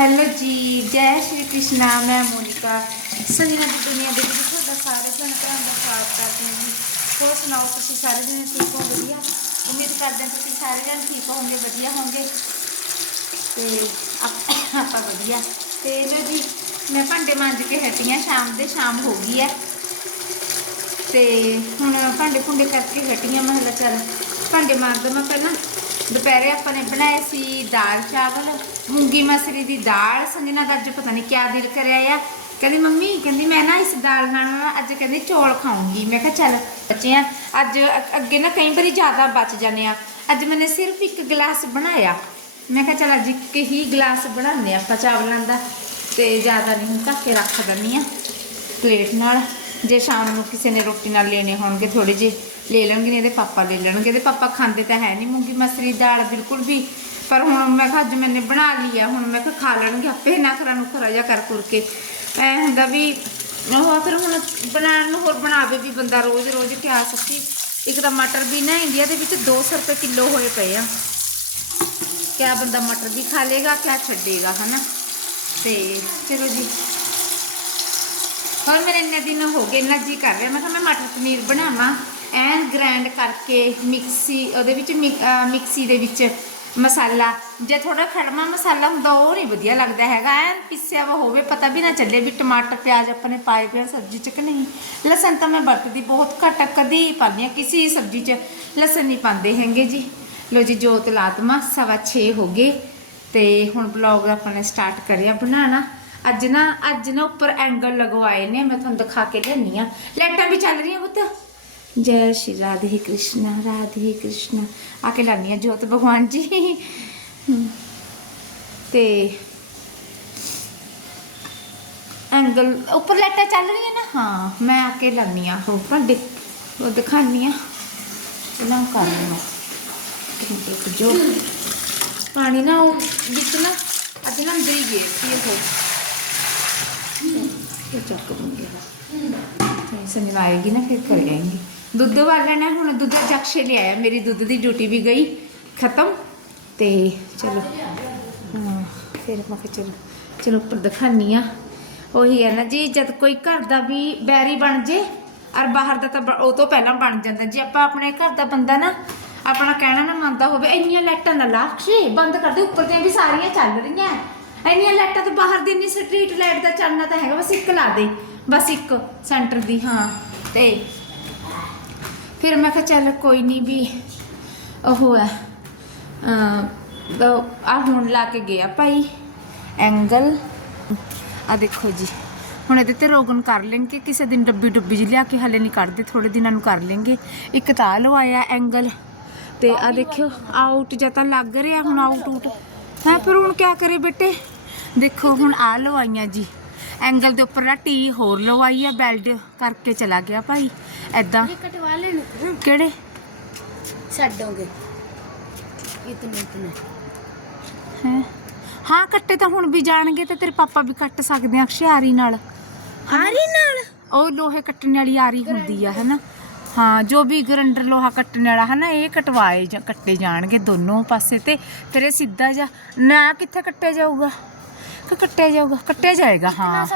Hello ਜੀ, ਜੈ ਸ਼੍ਰੀ ਕ੍ਰਿਸ਼ਨਾ, ਮੈਂ ਮੋਨਿਕਾ। ਸੰਜਨਾ ਦੀ ਦੁਨੀਆ ਦੇ ਵਿੱਚ ਤੁਹਾਡਾ ਸਾਰੇ ਜਣ ਭੈਣ ਦਾ ਸਵਾਗਤ ਕਰਦੀ ਹਾਂ। ਜੀ। ਹੋਰ ਸੁਣਾਓ, ਤੁਸੀਂ ਸਾਰੇ ਜਣੇ ਠੀਕ ਹੋ? ਵਧੀਆ? ਉਮੀਦ ਕਰਦੇ ਹਾਂ ਤੁਸੀਂ ਸਾਰੇ ਜਣੇ ਠੀਕ ਹੋਵੋਗੇ, ਵਧੀਆ ਹੋਵੋਗੇ। ਤੇ ਆਪਾਂ ਵਧੀਆ। ਤੇ ਲੋ ਜੀ, ਮੈਂ ਭਾਂਡੇ ਮਾਂਜ ਕੇ ਹਟੀ ਹਾਂ, ਸ਼ਾਮ ਦੇ ਸ਼ਾਮ ਹੋ ਗਈ ਹੈ। ਤੇ ਹੁਣ ਭਾਂਡੇ ਭੁੰਡੇ ਕਰਕੇ ਹਟੀ ਹਾਂ, ਮੈਂ ਕਿਹਾ ਚੱਲ ਭਾਂਡੇ ਮਾਰ ਮੈਂ ਪਹਿਲਾਂ। ਦੁਪਹਿਰੇ ਆਪਾਂ ਨੇ ਬਣਾਏ ਸੀ ਦਾਲ ਚਾਵਲ, ਮੂੰਗੀ ਮਸਰੀ ਦੀ ਦਾਲ, ਸੰਜਨਾ ਦਾ ਅੱਜ ਪਤਾ ਨਹੀਂ ਕਿਆ ਦਿਲ ਕਰਿਆ ਆ। ਕਹਿੰਦੀ, ਮੰਮੀ, ਕਹਿੰਦੀ, ਮੈਂ ਨਾ ਇਸ ਦਾਲ ਨਾਲ ਨਾ ਅੱਜ ਕਹਿੰਦੀ ਚੌਲ ਖਾਊਂਗੀ। ਮੈਂ ਕਿਹਾ, ਚੱਲ ਬੱਚੇ ਆ, ਅੱਜ ਅੱਗੇ ਨਾ ਕਈ ਵਾਰੀ ਜ਼ਿਆਦਾ ਬਚ ਜਾਂਦੇ ਆ। ਅੱਜ ਮੈਨੇ ਸਿਰਫ ਇੱਕ ਗਲਾਸ ਬਣਾਇਆ। ਮੈਂ ਕਿਹਾ, ਚੱਲ ਅੱਜ ਇੱਕ ਹੀ ਗਲਾਸ ਬਣਾਉਂਦੇ ਆਪਾਂ ਚਾਵਲਾਂ ਦਾ। ਤੇ ਜ਼ਿਆਦਾ ਨਹੀਂ ਹੁਣ ਢੱਕ ਕੇ ਰੱਖ ਦਿੰਦੀ ਆ ਪਲੇਟ ਨਾਲ। ਜੇ ਸ਼ਾਮ ਨੂੰ ਕਿਸੇ ਨੇ ਰੋਟੀ ਨਾਲ ਲੈਣੇ ਹੋਣਗੇ ਥੋੜੇ ਜਿਹੇ। ਲੈ ਲੈਣਗੇ ਇਹਦੇ ਪਾਪਾ ਲੈ ਲੈਣਗੇ ਇਹਦੇ ਪਾਪਾ ਖਾਂਦੇ ਤਾਂ ਹੈ ਨਹੀਂ ਮੂੰਗੀ ਮਸਰੀ, ਦਾਲ ਬਿਲਕੁਲ ਵੀ। ਪਰ ਹੁਣ ਮੈਂ ਕਿਹਾ, ਅੱਜ ਮੈਨੇ ਬਣਾ ਲਈ ਆ, ਹੁਣ ਮੈਂ ਕਿਹਾ ਖਾ ਲੈਣਗੇ ਆਪੇ ਨਾ ਕਰਾਂ ਨੂੰ ਖਰਾ ਜਾ ਕਰ ਕੁਰ ਕੇ। ਐ ਹੁੰਦਾ ਵੀ ਉਹ ਫਿਰ ਹੁਣ ਬਣਾਉਣ ਨੂੰ ਹੋਰ ਬਣਾਵੇ ਵੀ ਬੰਦਾ ਰੋਜ਼ ਰੋਜ਼ ਕਿਆ ਸੱਚੀ ਇੱਕ ਤਾਂ ਮਟਰ ਵੀ ਨਾ ਇੰਡੀਆ ਦੇ ਵਿੱਚ 200 ਰੁਪਏ ਕਿਲੋ ਹੋਏ ਪਏ ਆ। ਕਿਆ ਬੰਦਾ ਮਟਰ ਵੀ ਖਾ ਲੇਗਾ ਕਿਆ ਛੱਡੇਗਾ, ਹਨਾ? ਤੇ ਚਲੋ ਜੀ। ਹੁਣ ਮੇਰੇ ਇੰਨੇ ਦਿਨ ਹੋ ਗਏ, ਇੰਨਾ ਜੀ ਕਰ ਰਿਹਾ। ਮੈਂ ਕਿਹਾ ਮੈਂ ਮਟਰ ਪਨੀਰ ਬਣਾਵਾਂ। ਐਨ ਗ੍ਰੈਂਡ ਕਰਕੇ ਮਿਕਸੀ ਉਹਦੇ ਵਿੱਚ ਮਿਕ- ਮਿਕਸੀ ਦੇ ਵਿੱਚ ਮਸਾਲਾ ਜੇ ਥੋੜਾ ਖੜਮਾ ਮਸਾਲਾ ਹੁੰਦਾ ਉਹ ਨਹੀਂ ਵਧੀਆ ਲੱਗਦਾ ਹੈਗਾ। ਐਨ ਪਿਸਿਆ ਵਾ ਹੋਵੇ ਪਤਾ ਵੀ ਨਾ ਚੱਲੇ ਵੀ ਟਮਾਟਰ ਪਿਆਜ਼ ਆਪਾਂ ਨੇ ਪਾਏ ਪਿਆ ਸਬਜ਼ੀ ਚ ਕਿ ਨਹੀਂ। ਲਸਣ ਤਾਂ ਮੈਂ ਵਰਤਦੀ ਬਹੁਤ ਘੱਟ ਆ, ਕਦੀ ਹੀ ਪਾਉਂਦੀ ਹਾਂ ਕਿਸੇ ਸਬਜ਼ੀ ਚ ਲਸਣ ਨਹੀਂ ਪਾਉਂਦੇ ਹੈਗੇ ਜੀ। ਲੋ ਜੀ ਜੋਤ ਲਾਤਮਾ ਸਵਾ ਛੇ ਹੋ ਗਏ ਤੇ ਹੁਣ ਬਲੌਗ ਆਪਾਂ ਨੇ ਸਟਾਰਟ ਕਰਿਆ ਬਣਾਉਣਾ। ਅੱਜ ਨਾ ਅੱਜ ਨਾ ਉੱਪਰ ਐਂਗਲ ਲਗਵਾਏ ਨੇ ਮੈਂ ਤੁਹਾਨੂੰ ਦਿਖਾ ਕੇ ਲਿਆਨੀ ਆ ਲਾਈਟਾਂ ਵੀ ਚੱਲ ਰਹੀਆਂ ਪੁੱਤ। ਜੈ ਸ਼੍ਰੀ ਰਾਧੇ ਕ੍ਰਿਸ਼ਨ ਰਾਧੇ ਕ੍ਰਿਸ਼ਨ। ਆ ਕੇ ਲਾਨੀ ਆ ਜੋਤ ਭਗਵਾਨ ਜੀ। ਤੇ ਐਂਗਲ ਉੱਪਰ ਲਾਈਟਾਂ ਚੱਲ ਰਹੀਆਂ ਨਾ? ਹਾਂ ਮੈਂ ਆ ਕੇ ਲਾਨੀ ਆ ਭਾਂਡੇ ਉਹ ਦਿਖਾਨੀ ਆ। ਇਹਨਾਂ ਕਰ ਲੈਣਾ ਇੱਕ ਜੋ ਪਾਣੀ ਨਾ ਉਹ ਵਿੱਚ ਨਾ ਅੱਜ ਨਾ ਹੀ ਗਏ ਸੀ ਇਹ ਇਹ ਚੱਕ ਦੂੰਗੀ ਤੇ ਸੰਜਨ ਆਏਗੀ ਨਾ ਫਿਰ ਕਰ ਜਾਏਂਗੇ। ਦੁੱਧ ਵਾਲਣਾ ਹੁਣ ਦੁੱਧ ਦਾ ਜਕਸ਼ੇ ਲੈ ਮੇਰੀ ਦੁੱਧ ਦੀ ਡਿਊਟੀ ਵੀ ਗਈ, ਖਤਮ। ਤੇ ਚਲੋ, ਹਾਂ, ਫਿਰ ਮੈਂ ਕਿਹਾ ਚਲੋ ਚਲੋ ਉੱਪਰ ਦਿਖਾਨੀ ਆ। ਉਹੀ ਹੈ ਨਾ ਜੀ, ਜਦ ਕੋਈ ਘਰ ਦਾ ਵੀ ਬੈਰੀ ਬਣ ਜੇ, ਔਰ ਬਾਹਰ ਦਾ ਤਾਂ ਬ- ਉਹ ਤੋਂ ਪਹਿਲਾਂ ਬਣ ਜਾਂਦਾ। ਜੇ ਆਪਾਂ ਆਪਣੇ ਘਰ ਦਾ ਬੰਦਾ ਨਾ, ਆਪਣਾ ਕਹਿਣਾ ਨਾ ਮੰਨਦਾ ਹੋਵੇ, ਇੰਨੀਆਂ ਲਾਈਟਾਂ ਨਾ ਲਾ ਸ਼ੇ ਬੰਦ ਕਰ ਦੇ, ਉੱਪਰ ਦੀਆਂ ਵੀ ਸਾਰੀਆਂ ਚੱਲ ਰਹੀਆਂ। ਇੰਨੀਆਂ ਲਾਈਟਾਂ ਤਾਂ ਬਾਹਰ ਦੀ ਨਹੀਂ ਸਟਰੀਟ ਲਾਈਟ ਦਾ ਚੱਲਣਾ ਤਾਂ ਹੈਗਾ, ਬਸ ਇੱਕ ਲਾ ਦੇ। ਬਸ ਇੱਕ ਸੈਂਟਰ ਦੀ, ਹਾਂ। ਤੇ ਫਿਰ ਮੈਂ ਕਿਹਾ ਚੱਲ ਕੋਈ ਨਹੀਂ ਵੀ ਉਹ ਹੈ। ਆ ਹੁਣ ਲਾ ਕੇ ਗਿਆ ਭਾਈ। ਐਂਗਲ। ਆ ਦੇਖੋ ਜੀ। ਹੁਣ ਇਹਦੇ ਤੇ ਰੋਗਨ ਕਰ ਲੈਣਗੇ ਕਿਸੇ ਦਿਨ ਡੱਬੀ ਡੱਬੀ ਜੀ ਲਿਆ ਕੇ ਹਲੇ ਨਹੀਂ ਕੱਢਦੇ ਥੋੜੇ ਦਿਨਾਂ ਨੂੰ ਕਰ ਲੈਣਗੇ। ਇੱਕ ਤਾਂ ਲਵਾਇਆ ਐਂਗਲ। ਤੇ ਆ ਦੇਖਿਓ ਆਊਟ ਜਾਂ ਤਾਂ ਲੱਗ ਰਿਹਾ ਹੁਣ ਆਊਟ ਆਊਟ ਹੈ ਪਰ ਹੁਣ ਕੀ ਕਰੇ ਬੇਟੇ? ਦੇਖੋ ਹੁਣ ਆ ਲਵਾਈਆਂ ਜੀ। ਐਂਗਲ ਦੇ ਉੱਪਰ ਨਾ ਟੀ ਹੋਰ ਲਵਾਈ ਆ ਬੈਲਟ ਕਰਕੇ ਚਲਾ ਗਿਆ ਭਾਈ। ਐਦਾਂ ਕਿਹੜੇ? ਛੱਡੋਗੇ। ਇਤਨੇ ਇਤਨੇ। ਹੈ? ਹਾਂ ਕੱਟੇ ਤਾਂ ਹੁਣ ਵੀ ਜਾਣਗੇ ਤੇ ਤੇਰੇ ਪਾਪਾ ਵੀ ਕੱਟ ਸਕਦੇ ਆ ਅਕਸ਼ਿਆਰੀ ਨਾਲ। ਆਰੀ ਨਾਲ? ਉਹ ਲੋਹੇ ਕੱਟਣ ਵਾਲੀ ਆਰੀ ਹੁੰਦੀ ਆ ਹਨਾ? ਹਾਂ ਜੋ ਵੀ ਗਰੰਡਰ ਲੋਹਾ ਕੱਟਣ ਵਾਲਾ ਹਨਾ ਇਹ ਕਟਵਾਏ ਜਾਂ ਕੱਟੇ ਜਾਣਗੇ ਦੋਨੋਂ ਪਾਸੇ ਤੇ। ਫਿਰ ਇਹ ਸਿੱਧਾ ਜਾ ਨਾ ਕਿੱਥੇ ਕੱਟਿਆ ਜਾਊਗਾ? ਕਿ ਕੱਟਿਆ ਜਾਊਗਾ ਕੱਟਿਆ ਜਾਏਗਾ ਹਾਂ।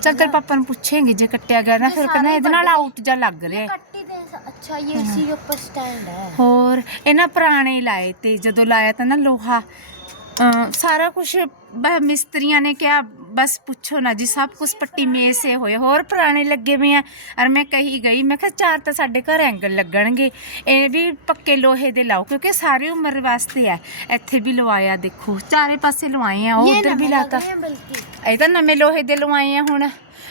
ਚੱਲ ਤੇਰੇ ਪਾਪਾ ਨੂੰ ਪੁੱਛेंगे ਜੇ ਕੱਟਿਆ ਗਿਆ ਨਾ ਫਿਰ ਕਹਿੰਦਾ ਇਹਦੇ ਨਾਲ ਆਊਟ ਜਾ ਲੱਗ ਰਿਹਾ ਹੋਰ ਇਹਨਾਂ ਪੁਰਾਣੇ ਲਾਏ ਤੇ ਜਦੋਂ ਲਾਇਆ ਤਾਂ ਨਾ ਲੋਹਾ ਸਾਰਾ ਕੁਝ ਮਿਸਤਰੀਆਂ ਨੇ ਕਿਹਾ ਬਸ ਪੁੱਛੋ ਨਾ ਜੀ ਸਭ ਕੁਝ ਪੱਟੀ ਮੇਸੇ ਹੋਏ ਹੋਰ ਪੁਰਾਣੇ ਲੱਗੇ ਹੋਏ ਆ। ਔਰ ਮੈਂ ਕਹੀ ਗਈ ਮੈਂ ਕਿਹਾ ਚਾਰ ਤਾਂ ਸਾਡੇ ਘਰ ਐਂਗਲ ਲੱਗਣਗੇ। ਇਹ ਵੀ ਪੱਕੇ ਲੋਹੇ ਦੇ ਲਾਓ ਕਿਉਂਕਿ ਸਾਰੀ ਉਮਰ ਵਾਸਤੇ ਆ। ਇੱਥੇ ਵੀ ਲਵਾਇਆ ਦੇਖੋ ਚਾਰੇ ਪਾਸੇ ਲਵਾਏ ਆ ਉਧਰ ਵੀ ਲਾਤਾ। ਇਹ ਤਾਂ ਨਵੇਂ ਲੋਹੇ ਦੇ ਲਵਾਏ ਆ ਹੁਣ।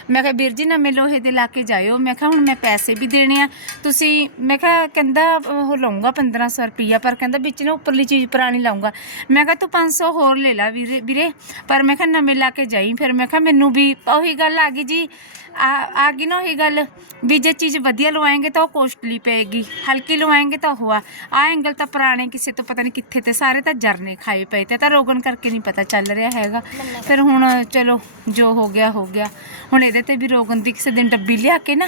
ਮੈਂ ਕਿਹਾ, ਵੀਰ ਜੀ ਨਵੇਂ ਲੋਹੇ ਦੇ ਲਾ ਕੇ ਜਾਇਓ। ਮੈਂ ਕਿਹਾ, ਹੁਣ ਮੈਂ ਪੈਸੇ ਵੀ ਦੇਣੇ ਆ। ਤੁਸੀਂ, ਮੈਂ ਕਿਹਾ, ਕਹਿੰਦਾ, ਉਹ ਲਊਂਗਾ 1500 ਰੁਪਈਆ। ਪਰ ਕਹਿੰਦਾ, ਵਿੱਚ ਨਾ ਉੱਪਰਲੀ ਚੀਜ਼ ਪੁਰਾਣੀ ਲਾਉਂਗਾ ਮੈਂ ਕਿਹਾ, ਤੂੰ 500 ਹੋਰ ਲੈ ਲੈ ਵੀਰੇ ਵੀਰੇ। ਪਰ ਮੈਂ ਕਿਹਾ, ਨਵੇਂ ਲਾ ਕੇ ਜਾਈ। ਫਿਰ ਮੈਂ ਕਿਹਾ, ਮੈਨੂੰ ਵੀ ਉਹੀ ਗੱਲ ਆ ਗਈ ਜੀ। ਆ ਆ ਗਈ ਨਾ ਉਹੀ ਗੱਲ ਵੀ ਜੇ ਚੀਜ਼ ਵਧੀਆ ਲਵਾਏਗੇ ਤਾਂ ਉਹ ਕੋਸਟਲੀ ਪਏਗੀ, ਹਲਕੀ ਲਵਾਏਗੇ ਤਾਂ ਉਹ ਆ। ਆ ਐਂਗਲ ਤਾਂ ਪੁਰਾਣੇ ਕਿਸੇ ਤੋਂ ਪਤਾ ਨਹੀਂ ਕਿੱਥੇ ਤੇ ਸਾਰੇ ਤਾਂ ਜਰਨੇ ਖਾਏ ਪਏ ਤੇ ਤਾਂ ਰੋਗਨ ਕਰਕੇ ਨਹੀਂ ਪਤਾ ਚੱਲ ਰਿਹਾ ਹੈਗਾ। ਫਿਰ ਹੁਣ ਚਲੋ, ਜੋ ਹੋ ਗਿਆ ਹੋ ਗਿਆ। ਹੁਣ ਇਹਦੇ ਤੇ ਵੀ ਰੋਗਨ ਦੀ ਕਿਸੇ ਦਿਨ ਡੱਬੀ ਲਿਆ ਕੇ ਨਾ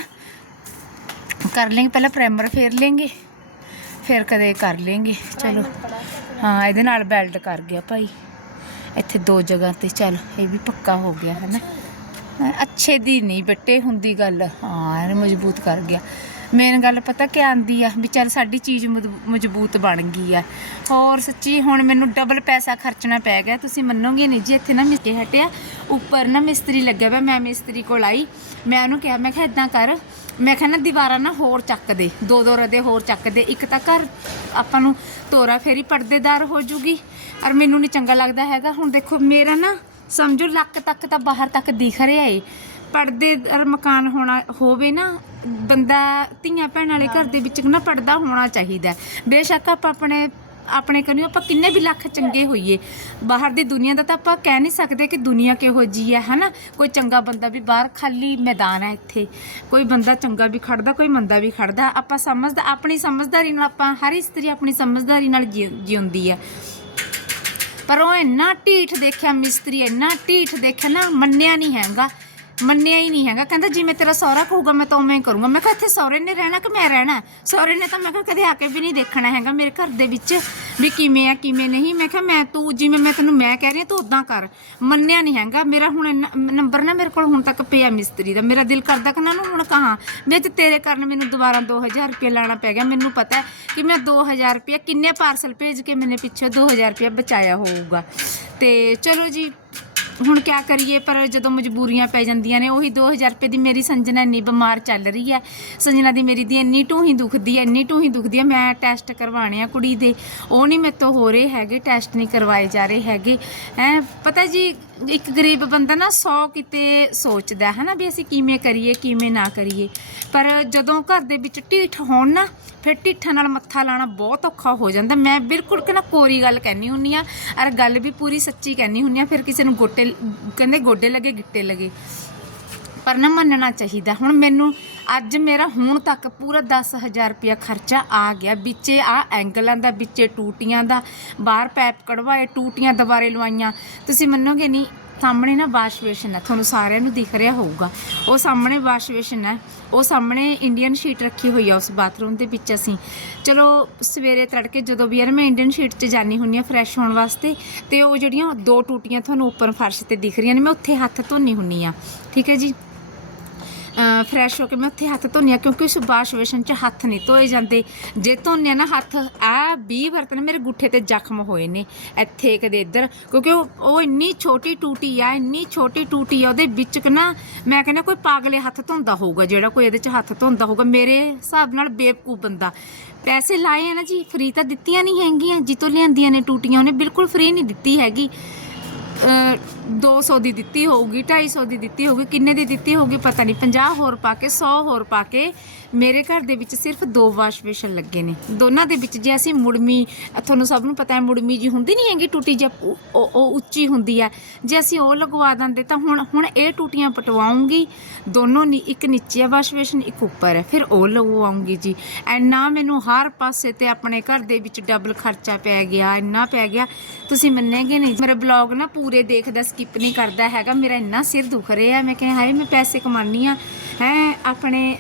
ਕਰ ਲੈਂਗੇ, ਪਹਿਲਾਂ ਪ੍ਰਾਈਮਰ ਫੇਰ ਲੈਂਗੇ, ਫਿਰ ਕਦੇ ਕਰ ਲੈਂਗੇ। ਚਲੋ, ਹਾਂ, ਇਹਦੇ ਨਾਲ ਬੈਲਟ ਕਰ ਗਿਆ ਭਾਈ। ਇੱਥੇ ਦੋ ਜਗ੍ਹਾ ਤੇ ਚੱਲ, ਇਹ ਵੀ ਪੱਕਾ ਹੋ ਗਿਆ ਹੈ ਨਾ ਅੱਛੇ ਦੀ ਨਹੀਂ, ਬੱਟੇ ਹੁੰਦੀ ਗੱਲ। ਹਾਂ, ਇਹਨੇ ਮਜ਼ਬੂਤ ਕਰ ਗਿਆ। ਮੇਨ ਗੱਲ ਪਤਾ ਕੀ ਆਂਦੀ ਆ? ਵੀ ਚੱਲ ਸਾਡੀ ਚੀਜ਼ ਮਜ਼ਬੂ- ਮਜ਼ਬੂਤ ਬਣ ਗਈ ਆ। ਹੋਰ ਸੱਚੀ, ਹੁਣ ਮੈਨੂੰ ਡਬਲ ਪੈਸਾ ਖਰਚਣਾ ਪੈ ਗਿਆ। ਤੁਸੀਂ ਮੰਨੋਗੇ ਨਹੀਂ, ਜੀ ਇੱਥੇ ਨਾ ਮਿਸਤਰੀ ਹਟਿਆ, ਉੱਪਰ ਨਾ ਮਿਸਤਰੀ ਲੱਗਿਆ ਵਾ ਮੈਂ ਮਿਸਤਰੀ ਕੋਲ ਆਈ। ਮੈਂ ਉਹਨੂੰ ਕਿਹਾ, ਮੈਂ ਕਿਹਾ ਇਦਾਂ ਕਰ। ਮੈਂ ਕਿਹਾ, ਨਾ ਦੀਵਾਰਾਂ ਨਾ ਹੋਰ ਚੱਕ ਦੇ। ਦੋ ਦੋ ਰਦੇ ਹੋਰ ਚੱਕ ਦੇ। ਇੱਕ ਤਾਂ ਘਰ ਆਪਾਂ ਨੂੰ ਤੋਰਾ ਫੇਰੀ ਪਰਦੇਦਾਰ ਹੋ ਜੂਗੀ। ਔਰ ਮੈਨੂੰ ਨਹੀਂ ਚੰਗਾ ਲੱਗਦਾ ਹੈਗਾ। ਹੁਣ ਦੇਖੋ, ਮੇਰਾ ਨਾ ਸਮਝੋ, ਲੱਕ ਤੱਕ ਤਾਂ ਬਾਹਰ ਤੱਕ ਦਿਖ ਰਿਹਾ ਏ। ਪਰਦੇ ਮਕਾਨ ਹੋਣਾ, ਹੋਵੇ ਨਾ, ਬੰਦਾ, ਧੀਆਂ ਭੈਣ ਵਾਲੇ ਘਰ ਦੇ ਵਿੱਚ ਨਾ ਪਰਦਾ ਹੋਣਾ ਚਾਹੀਦਾ ਹੈ। ਬੇਸ਼ੱਕ ਆਪਾਂ ਆਪਣੇ ਆਪਣੇ ਕਨੀਓ ਆਪਾਂ ਕਿੰਨੇ ਵੀ ਲੱਖ ਚੰਗੇ ਹੋਈਏ। ਬਾਹਰ ਦੀ ਦੁਨੀਆ ਦਾ ਤਾਂ ਆਪਾਂ ਕਹਿ ਨਹੀਂ ਸਕਦੇ ਕਿ ਦੁਨੀਆ ਕਿਹੋ ਜੀ ਹੈ, ਹਨਾ? ਕੋਈ ਚੰਗਾ ਬੰਦਾ ਵੀ ਬਾਹਰ ਖਾਲੀ ਮੈਦਾਨ ਹੈ ਇੱਥੇ। ਕੋਈ ਬੰਦਾ ਚੰਗਾ ਵੀ ਖੜਦਾ, ਕੋਈ ਮੰਦਾ ਵੀ ਖੜਦਾ। ਆਪਾਂ ਸਮਝਦਾ, ਆਪਣੀ ਸਮਝਦਾਰੀ ਨਾਲ ਆਪਾਂ, ਹਰ ਇਸਤਰੀ ਆਪਣੀ ਸਮਝਦਾਰੀ ਨਾਲ ਜੀ- ਜਿਉਂਦੀ ਹੈ। ਪਰ ਉਹ ਇੰਨਾ ਢੀਠ ਦੇਖਿਆ ਮਿਸਤਰੀ ਇੰਨਾ ਢੀਠ ਦੇਖਿਆ ਨਾ ਮੰਨਿਆ ਨਹੀਂ ਹੈਗਾ। ਮੰਨਿਆ ਹੀ ਨਹੀਂ ਹੈਗਾ। ਕਹਿੰਦਾ ਜਿਵੇਂ ਤੇਰਾ ਸਹੁਰਾ ਕਹੂਗਾ, ਮੈਂ ਤਾਂ ਉਵੇਂ ਹੀ ਕਰੂੰਗਾ। ਮੈਂ ਕਿਹਾ ਇੱਥੇ ਸਹੁਰੇ ਨੇ ਰਹਿਣਾ ਕਿ ਮੈਂ ਰਹਿਣਾ? ਸਹੁਰੇ ਨੇ ਤਾਂ ਮੈਂ ਕਿਹਾ ਕਦੇ ਆ ਕੇ ਵੀ ਨਹੀਂ ਦੇਖਣਾ ਹੈਗਾ ਮੇਰੇ ਘਰ ਦੇ ਵਿੱਚ ਵੀ ਕਿਵੇਂ ਆ, ਕਿਵੇਂ ਨਹੀਂ। ਮੈਂ ਕਿਹਾ ਮੈਂ ਤੂੰ ਜਿਵੇਂ ਮੈਂ ਤੈਨੂੰ ਮੈਂ ਕਹਿ ਰਹੀ ਹਾਂ, ਤੂੰ ਉਦਾਂ ਕਰ। ਮੰਨਿਆ ਨਹੀਂ ਹੈਗਾ। ਮੇਰਾ ਹੁਣ ਇੰਨਾ ਨੰਬਰ ਨਾ ਮੇਰੇ ਕੋਲ ਹੁਣ ਤੱਕ ਪਿਆ ਮਿਸਤਰੀ ਦਾ। ਮੇਰਾ ਦਿਲ ਕਰਦਾ ਕਿ ਨਾ ਨੂੰ ਹੁਣ ਕਹਾਂ। ਵੀ ਤੇ ਤੇਰੇ ਕਾਰਨ ਮੈਨੂੰ ਦੁਬਾਰਾ 2000 ਰੁਪਏ ਲਾਣਾ ਪੈ ਗਿਆ। ਮੈਨੂੰ ਪਤਾ ਹੈ ਕਿ ਮੈਂ 2000 ਰੁਪਏ ਕਿੰਨੇ ਪਾਰਸਲ ਭੇਜ ਕੇ ਮੈਨੇ ਪਿੱਛੇ 2000 ਰੁਪਏ ਬਚਾਇਆ ਹੋਊਗਾ। ਤੇ ਚਲੋ ਜੀ ਹੁਣ ਕਿਆ ਕਰੀਏ, ਪਰ ਜਦੋਂ ਮਜਬੂਰੀਆਂ ਪੈ ਜਾਂਦੀਆਂ ਨੇ, ਉਹੀ 2000 ਰੁਪਏ ਦੀ ਮੇਰੀ ਸੰਜਨਾ ਇੰਨੀ ਬਿਮਾਰ ਚੱਲ ਰਹੀ ਹੈ ਸੰਜਨਾ ਦੀ ਮੇਰੀ ਦੀ ਇੰਨੀ ਢੂਹੀ ਦੁਖਦੀ ਹੈ ਇੰਨੀ ਢੂਹੀ ਦੁਖਦੀ ਹੈ ਮੈਂ ਟੈਸਟ ਕਰਵਾਉਣੇ ਆ ਕੁੜੀ ਦੇ। ਉਹ ਨਹੀਂ ਮੇਰੇ ਤੋਂ ਹੋ ਰਹੇ ਹੈਗੇ ਟੈਸਟ ਨਹੀਂ ਕਰਵਾਏ ਜਾ ਰਹੇ ਹੈਗੇ। ਹੈ, ਪਤਾ ਜੀ ਇੱਕ ਗਰੀਬ ਬੰਦਾ ਨਾ 100 ਕਿਤੇ ਸੋਚਦਾ ਹੈ ਨਾ ਵੀ ਅਸੀਂ ਕਿਵੇਂ ਕਰੀਏ, ਕਿਵੇਂ ਨਾ ਕਰੀਏ। ਪਰ ਜਦੋਂ ਘਰ ਦੇ ਵਿੱਚ ਢੀਠ ਹੋਣ ਨਾ, ਫਿਰ ਢਿੱਠਾਂ ਨਾਲ ਮੱਥਾ ਲਾਣਾ ਬਹੁਤ ਔਖਾ ਹੋ ਜਾਂਦਾ। ਮੈਂ ਬਿਲਕੁਲ ਕਿ ਨਾ ਕੋਰੀ ਗੱਲ ਕਹਿਨੀ ਹੁੰਨੀ ਆ ਔਰ ਗੱਲ ਵੀ ਪੂਰੀ ਸੱਚੀ ਕਹਿਨੀ ਹੁੰਨੀ ਆ ਫਿਰ ਕਿਸੇ ਨੂੰ ਗੋਟੇ, ਕਹਿੰਦੇ ਗੋਡੇ ਲੱਗੇ, ਗਿੱਟੇ ਲੱਗੇ। ਪਰ ਨਾ ਮੰਨਣਾ ਚਾਹੀਦਾ। ਹੁਣ ਮੈਨੂੰ ਅੱਜ ਮੇਰਾ ਹੁਣ ਤੱਕ ਪੂਰਾ 10000 ਰੁਪਇਆ ਖਰਚਾ ਆ ਗਿਆ। ਵਿੱਚੇ ਆ ਐਂਗਲਾਂ ਦਾ, ਵਿੱਚੇ ਟੂਟੀਆਂ ਦਾ, ਬਾਹਰ ਪੈਪ ਕਢਵਾਏ, ਟੂਟੀਆਂ ਦੁਬਾਰੇ ਲਵਾਈਆਂ। ਤੁਸੀਂ ਮੰਨੋਗੇ ਨਹੀਂ, ਸਾਹਮਣੇ ਨਾ ਵਾਸ਼ ਬੇਸ਼ਨ ਹੈ, ਤੁਹਾਨੂੰ ਸਾਰਿਆਂ ਨੂੰ ਦਿਖ ਰਿਹਾ ਹੋਊਗਾ। ਉਹ ਸਾਹਮਣੇ ਵਾਸ਼ ਬੇਸ਼ਨ ਹੈ, ਉਹ ਸਾਹਮਣੇ ਇੰਡੀਅਨ ਸ਼ੀਟ ਰੱਖੀ ਹੋਈ ਆ ਉਸ ਬਾਥਰੂਮ ਦੇ ਵਿੱਚ ਅਸੀਂ। ਚਲੋ, ਸਵੇਰੇ ਤੜਕੇ ਜਦੋਂ ਵੀ ਯਾਰ ਮੈਂ ਇੰਡੀਅਨ ਸ਼ੀਟ 'ਚ ਜਾਨੀ ਹੁੰਨੀ ਆ ਫਰੈਸ਼ ਹੋਣ ਵਾਸਤੇ, ਤੇ ਉਹ ਜਿਹੜੀਆਂ ਦੋ ਟੂਟੀਆਂ ਤੁਹਾਨੂੰ ਉੱਪਰ ਫਰਸ਼ ਤੇ ਦਿਖ ਰਹੀਆਂ ਨੇ, ਮੈਂ ਉੱਥੇ ਹੱਥ ਧੋਨੀ ਹੁੰਨੀ ਆ ਠੀਕ ਹੈ ਜੀ? ਫਰੈਸ਼ ਹੋ ਕੇ ਮੈਂ ਉੱਥੇ ਹੱਥ ਧੋਨੀ ਆ, ਕਿਉਂਕਿ ਉਸ ਵਾਸ਼ ਬੇਸ਼ਨ 'ਚ ਹੱਥ ਨਹੀਂ ਧੋਏ ਜਾਂਦੇ। ਜੇ ਧੋਨੇ ਆ ਨਾ ਹੱਥ, ਆ 20 ਬਰਤਨ ਮੇਰੇ ਗੁੱਠੇ ਤੇ ਜ਼ਖਮ ਹੋਏ ਨੇ, ਇੱਥੇ ਕਦੇ ਇੱਧਰ। ਕਿਉਂਕਿ ਉਹ ਉਹ ਇੰਨੀ ਛੋਟੀ ਟੂਟੀ ਆ, ਇੰਨੀ ਛੋਟੀ ਟੂਟੀ ਆ, ਉਹਦੇ ਵਿੱਚ ਕਿ ਨਾ ਮੈਂ ਕਹਿੰਦਾ ਕੋਈ ਪਾਗਲੇ ਹੱਥ ਧੋਂਦਾ ਹੋਊਗਾ, ਜਿਹੜਾ ਕੋਈ ਇਹਦੇ 'ਚ ਹੱਥ ਧੋਂਦਾ ਹੋਊਗਾ। ਮੇਰੇ ਹਿਸਾਬ ਨਾਲ ਬੇਵਕੂਫ ਬੰਦਾ। ਪੈਸੇ ਲਾਏ ਆ ਨਾ ਜੀ ਫ੍ਰੀ ਤਾਂ ਦਿੱਤੀਆਂ ਨਹੀਂ ਹੈਗੀਆਂ ਜਿੱਤੋਂ ਲਿਆਂਦੀਆਂ ਨੇ ਟੂਟੀਆਂ, ਉਹਨੇ ਬਿਲਕੁਲ ਫ੍ਰੀ ਨਹੀਂ ਦਿੱਤੀ ਹੈਗੀ। 200 ਦੀ ਦਿੱਤੀ ਹੋਊਗੀ 250 ਦੀ ਦਿੱਤੀ ਹੋਊਗੀ, ਕਿੰਨੇ ਦੀ ਦਿੱਤੀ ਹੋਊਗੀ ਪਤਾ ਨਹੀਂ। 50 ਹੋਰ ਪਾ ਕੇ 100 ਹੋਰ ਪਾ ਕੇ ਮੇਰੇ ਘਰ ਦੇ ਵਿੱਚ ਸਿਰਫ ਦੋ ਵਾਸ਼ ਬੇਸ਼ਨ ਲੱਗੇ ਨੇ। ਦੋਨਾਂ ਦੇ ਵਿੱਚ ਜੇ ਅਸੀਂ ਮੁੜਮੀ, ਤੁਹਾਨੂੰ ਸਭ ਨੂੰ ਪਤਾ ਹੈ, ਮੁੜਮੀ ਜੀ ਹੁੰਦੀ ਨਹੀਂ ਹੈਗੀ ਟੂਟੀ, ਜੇ ਉਹ ਉੱਚੀ ਹੁੰਦੀ ਹੈ। ਜੇ ਅਸੀਂ ਉਹ ਲਗਵਾ ਦਿੰਦੇ ਤਾਂ ਹੁਣ ਹੁਣ ਇਹ ਟੂਟੀਆਂ ਪਟਵਾਉਂਗੀ। ਦੋਨੋਂ ਨੀ, ਇੱਕ ਨੀਚੇ ਹੈ ਵਾਸ਼ ਬੇਸ਼ਨ, ਇੱਕ ਉੱਪਰ ਹੈ। ਫਿਰ ਉਹ ਲਗਵਾਉਂਗੀ ਜੀ। ਐਨਾ ਮੈਨੂੰ ਹਰ ਪਾਸੇ ਤੇ ਆਪਣੇ ਘਰ ਦੇ ਵਿੱਚ ਡਬਲ ਖਰਚਾ ਪੈ ਗਿਆ, ਇੰਨਾ ਪੈ ਗਿਆ। ਤੁਸੀਂ ਮੰਨੇਗੇ ਨਹੀਂ, ਮੇਰਾ ਬਲੌਗ ਨਾ ਪੂਰੇ ਦੇਖਦਾ ਸਕਿਪ ਨਹੀਂ ਕਰਦਾ ਹੈਗਾ। ਮੇਰਾ ਇੰਨਾ ਸਿਰ ਦੁਖ ਰਿਹਾ। ਮੈਂ ਕਿਹਾ, ਹਾਏ, ਮੈਂ ਪੈਸੇ ਕਮਾਨੀ ਆ ਹੈ, ਆਪਣੇ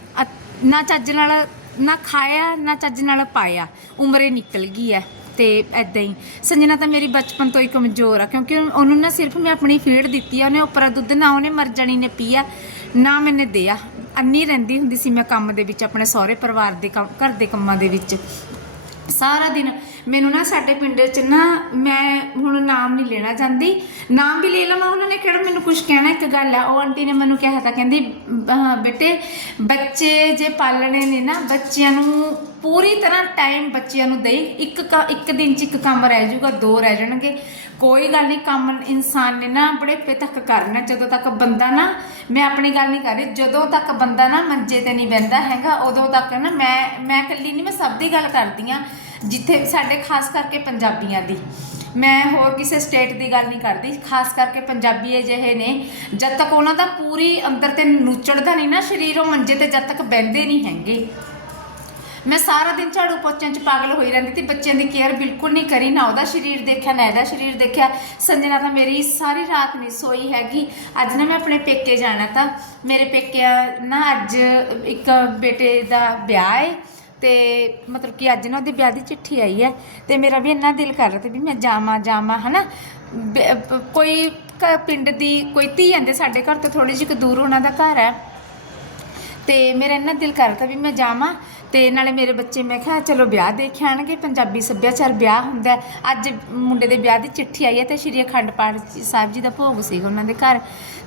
ਨਾ ਚੱਜ ਨਾਲ, ਨਾ ਖਾਇਆ, ਨਾ ਚੱਜ ਨਾਲ ਪਾਇਆ। ਉਮਰੇ ਨਿਕਲ ਗਈ ਹੈ ਤੇ ਐਦਾਂ ਹੀ। ਸੰਜਨਾ ਤਾਂ ਮੇਰੀ ਬਚਪਨ ਤੋਂ ਹੀ ਕਮਜ਼ੋਰ ਆ, ਕਿਉਂਕਿ ਉਹਨੂੰ ਨਾ ਸਿਰਫ ਮੈਂ ਆਪਣੀ ਫੀਡ ਦਿੱਤੀ ਆ, ਉਹਨੇ ਉੱਪਰ ਦੁੱਧ ਨਾ ਉਹਨੇ ਮਰ ਜਾਣੀ ਨੇ ਪੀਆ ਨਾ ਮੈਨੇ ਦਿਆ। ਅੰਨੀ ਰਹਿੰਦੀ ਹੁੰਦੀ ਸੀ ਮੈਂ ਕੰਮ ਦੇ ਵਿੱਚ, ਆਪਣੇ ਸਹੁਰੇ ਪਰਿਵਾਰ ਦੇ ਕੰਮ, ਘਰ ਦੇ ਕੰਮਾਂ ਦੇ ਵਿੱਚ। ਸਾਰਾ ਦਿਨ ਮੈਨੂੰ ਨਾ ਸਾਡੇ ਪਿੰਡ 'ਚ ਨਾ ਮੈਂ ਹੁਣ ਨਾਮ ਨਹੀਂ ਲੈਣਾ ਚਾਹੁੰਦੀ। ਨਾਮ ਵੀ ਲੈ ਲਵਾਂ ਉਹਨਾਂ ਨੇ ਕਿਹੜਾ ਮੈਨੂੰ ਕੁਝ ਕਹਿਣਾ ਇੱਕ ਗੱਲ ਆ। ਉਹ ਆਂਟੀ ਨੇ ਮੈਨੂੰ ਕਿਹਾ ਤਾਂ ਕਹਿੰਦੀ ਬੇਟੇ, ਬੱਚੇ ਜੇ ਪਾਲਣੇ ਨੇ ਨਾ, ਬੱਚਿਆਂ ਨੂੰ ਪੂਰੀ ਤਰ੍ਹਾਂ ਟਾਈਮ ਬੱਚਿਆਂ ਨੂੰ ਦੇਈ। ਇੱਕ ਕ- ਇੱਕ ਦਿਨ 'ਚ ਇੱਕ ਕੰਮ ਰਹਿ ਜਾਊਗਾ, ਦੋ ਰਹਿ ਜਾਣਗੇ। ਕੋਈ ਗੱਲ ਨਹੀਂ, ਕੰਮ ਇਨਸਾਨ ਨੇ ਨਾ ਬੁਢੇਪੇ ਤੱਕ ਕਰਨਾ। ਜਦੋਂ ਤੱਕ ਬੰਦਾ ਨਾ, ਮੈਂ ਆਪਣੀ ਗੱਲ ਨਹੀਂ ਕਰ ਰਹੀ, ਜਦੋਂ ਤੱਕ ਬੰਦਾ ਨਾ ਮੰਜੇ ਤੇ ਨਹੀਂ ਬਹਿੰਦਾ ਹੈਗਾ, ਉਦੋਂ ਤੱਕ ਨਾ ਮੈਂ ਮੈਂ ਇਕੱਲੀ ਨਹੀਂ, ਮੈਂ ਸਭ ਦੀ ਗੱਲ ਕਰਦੀ ਆ। ਜਿੱਥੇ ਸਾਡੇ ਖਾਸ ਕਰਕੇ ਪੰਜਾਬੀਆਂ ਦੀ। ਮੈਂ ਹੋਰ ਕਿਸੇ ਸਟੇਟ ਦੀ ਗੱਲ ਨਹੀਂ ਕਰਦੀ। ਖਾਸ ਕਰਕੇ ਪੰਜਾਬੀ ਅਜਿਹੇ ਨੇ, ਜਦ ਤੱਕ ਉਹਨਾਂ ਦਾ ਪੂਰੀ ਅੰਦਰ ਤੇ ਨੂਚੜਦਾ ਨਹੀਂ ਨਾ ਸਰੀਰ, ਉਹ ਮੰਜੇ ਤੇ ਜਦ ਤੱਕ ਬਹਿੰਦੇ ਨਹੀਂ ਹੈਗੇ। ਮੈਂ ਸਾਰਾ ਦਿਨ ਝਾੜੂ ਪੋਚਿਆਂ 'ਚ ਪਾਗਲ ਹੋਈ ਰਹਿੰਦੀ ਤੇ ਬੱਚਿਆਂ ਦੀ ਕੇਅਰ ਬਿਲਕੁਲ ਨਹੀਂ ਕਰੀ, ਨਾ ਉਹਦਾ ਸਰੀਰ ਦੇਖਿਆ, ਨਾ ਇਹਦਾ ਸਰੀਰ ਦੇਖਿਆ। ਸੰਜਨਾ ਤਾਂ ਮੇਰੀ ਸਾਰੀ ਰਾਤ ਨਹੀਂ ਸੋਈ ਹੈਗੀ। ਅੱਜ ਨਾ ਮੈਂ ਆਪਣੇ ਪੇਕੇ ਜਾਣਾ ਤਾਂ ਮੇਰੇ ਪੇਕਿਆਂ ਨਾ ਅੱਜ ਇੱਕ ਬੇਟੇ ਦਾ ਵਿਆਹ ਹੈ ਤੇ ਮਤਲਬ ਕਿ ਅੱਜ ਨਾ ਉਹਦੇ ਵਿਆਹ ਦੀ ਚਿੱਠੀ ਆਈ ਹੈ ਤੇ ਮੇਰਾ ਵੀ ਇੰਨਾ ਦਿਲ ਕਰ ਰਿਹਾ ਤੇ ਵੀ ਮੈਂ ਜਾਵਾਂ ਜਾਵਾਂ, ਹਨਾ? ਬ- ਪ- ਕੋਈ ਘ- ਪਿੰਡ ਦੀ ਕੋਈ ਧੀ ਆਂਦੇ ਸਾਡੇ ਘਰ ਤੋਂ ਥੋੜੀ ਜਿਹੀ ਕੁ ਦੂਰ ਉਹਨਾਂ ਦਾ ਘਰ ਹੈ। ਤੇ ਮੇਰਾ ਇੰਨਾ ਦਿਲ ਕਰਦਾ ਵੀ ਮੈਂ ਜਾਵਾਂ ਤੇ ਨਾਲੇ ਮੇਰੇ ਬੱਚੇ ਮੈਂ ਕਿਹਾ ਚਲੋ ਵਿਆਹ ਦੇਖ ਆਣਗੇ, ਪੰਜਾਬੀ ਸੱਭਿਆਚਾਰ ਵਿਆਹ ਹੁੰਦਾ ਹੈ। ਅੱਜ ਮੁੰਡੇ ਦੇ ਵਿਆਹ ਦੀ ਚਿੱਠੀ ਆਈ ਹੈ ਤੇ ਸ਼੍ਰੀ ਅਖੰਡ ਪਾਠ ਜੀ- ਸਾਹਿਬ ਜੀ ਦਾ ਭੋਗ ਸੀਗਾ ਉਹਨਾਂ ਦੇ ਘਰ।